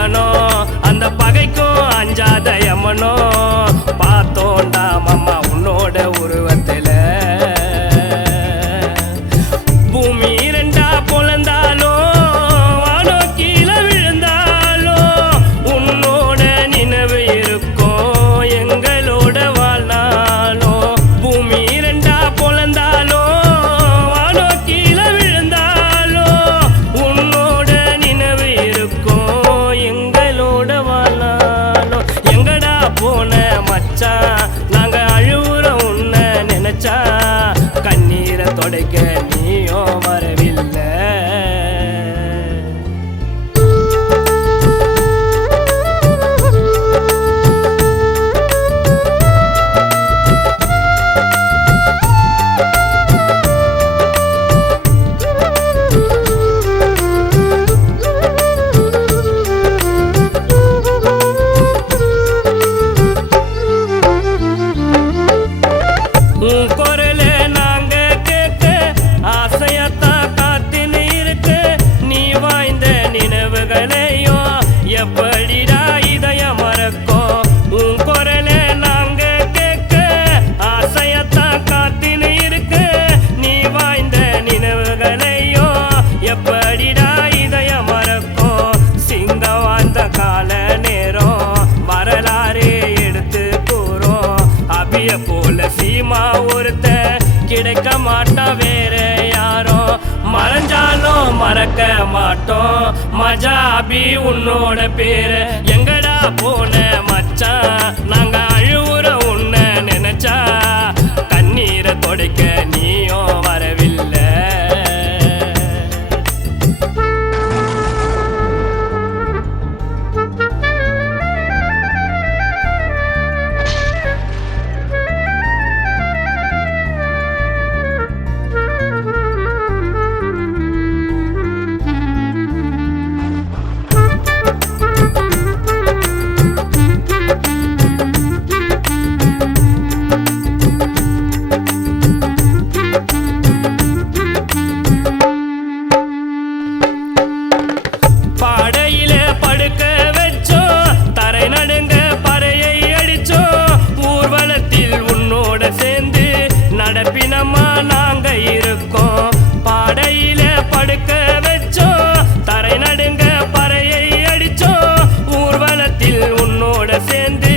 சிவனோ அந்த பகைக்கும் அஞ்சாத யமனோ பார்த்தோண்டா மாமா உன்னோட உருவத்துல பூமி இரண்டா பொழந்தாலும் வானோ கீழே விழுந்தாலும் உன்னோட நினைவு இருக்கும் எங்களோட வாழ்நாளும் பூமி இரண்டா பொழந்தாலும் வானோ கீழே விழுந்தாலும் உன்னோட நினைவு இருக்கும் எங்களோட வாழ்நாளும் எங்கடா போன மச்சான் நாங்க அழுவுறோம் உன்னை நினைச்சா கண்ணீரை தொடைக்க நீயோ வரவில்லை உன் குரல நாங்க கேட்க ஆசையத்தான் காத்துன்னு இருக்கு நீ வாய்ந்த நினைவுகளையும் எப்படிடா இதயம் மறக்கும் உன் குரல நாங்க கேட்க ஆசையத்தான் காத்துன்னு இருக்கு நீ வாய்ந்த நினைவுகளையும் எப்படிடா இதயம் மறக்கும் சிங்கம் வாழ்ந்த கால நேரம் வரலாறு எடுத்து கூறும் அபிய போல சீமா ஒருத்த கிடைக்க மாட்டா வேற யாரும் மறைஞ்சாலும் மறக்க மாட்டோம் மஜாபி உன்னோட பேரு எங்கடா போன மச்சான் நாங்க அழுவுற உன்னை நினைச்சா கண்ணீரை தொடைக்க நீயும் வரவில்லை பாடையில படுக்க வச்சோம் தரை நடுங்க பறையை அடிச்சோம் ஊர்வலத்தில் உன்னோட சேர்ந்து நடப்பினமா நாங்க இருக்கோம் பாடையில படுக்க வச்சோம் தரை நடுங்க பறையை அடிச்சோம் ஊர்வலத்தில் உன்னோட சேர்ந்து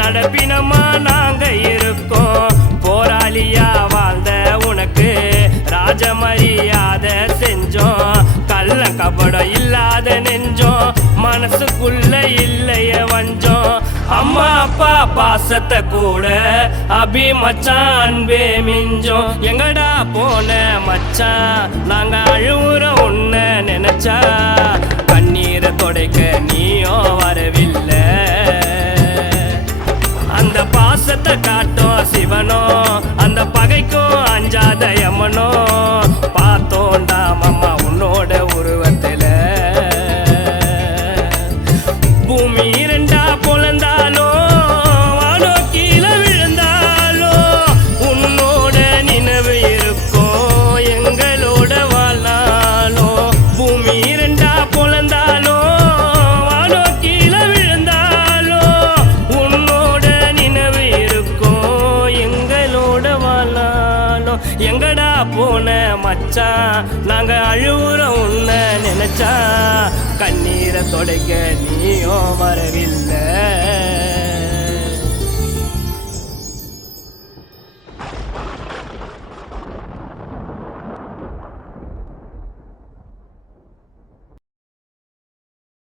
நடப்பினமா நாங்க இருக்கோம் போராளியா வாழ்ந்த உனக்கு ராஜமரியாதை செஞ்சோம் கள்ள கபடம் இல்லாத நெஞ்சோம் மனசுக்குள்ள இல்லைய வஞ்சோம் அம்மா அப்பா பாசத்தை கூட அபி மச்சான் அன்பே மிஞ்சோம் எங்கடா போன மச்சான் நாங்க அழுவுற உன்னை நினைச்சா கண்ணீரை தொடைக்க நீயோ வரவில்லை அந்த பாசத்தை காட்டும் சிவனோ அந்த பகைக்கும் அஞ்சாத யமனோ பார்த்தோண்டா மாமா உன்னோட உருவத்துல பூமி இரண்டா பொழந்தாலும் வானோ கீழே விழுந்தாலும் உன்னோட நினைவு இருக்கும் எங்களோட வாழ்நாளும் பூமி இரண்டா பொழந்தாலும் வானோ கீழே விழுந்தாலும் உன்னோட நினைவு இருக்கும் எங்களோட வாழ்நாளும் எங்கடா போன மச்சான் நாங்க அழுவுற உன்னை நினைச்சா கண்ணீரை தொடைக்க நீயும் வரவில்லை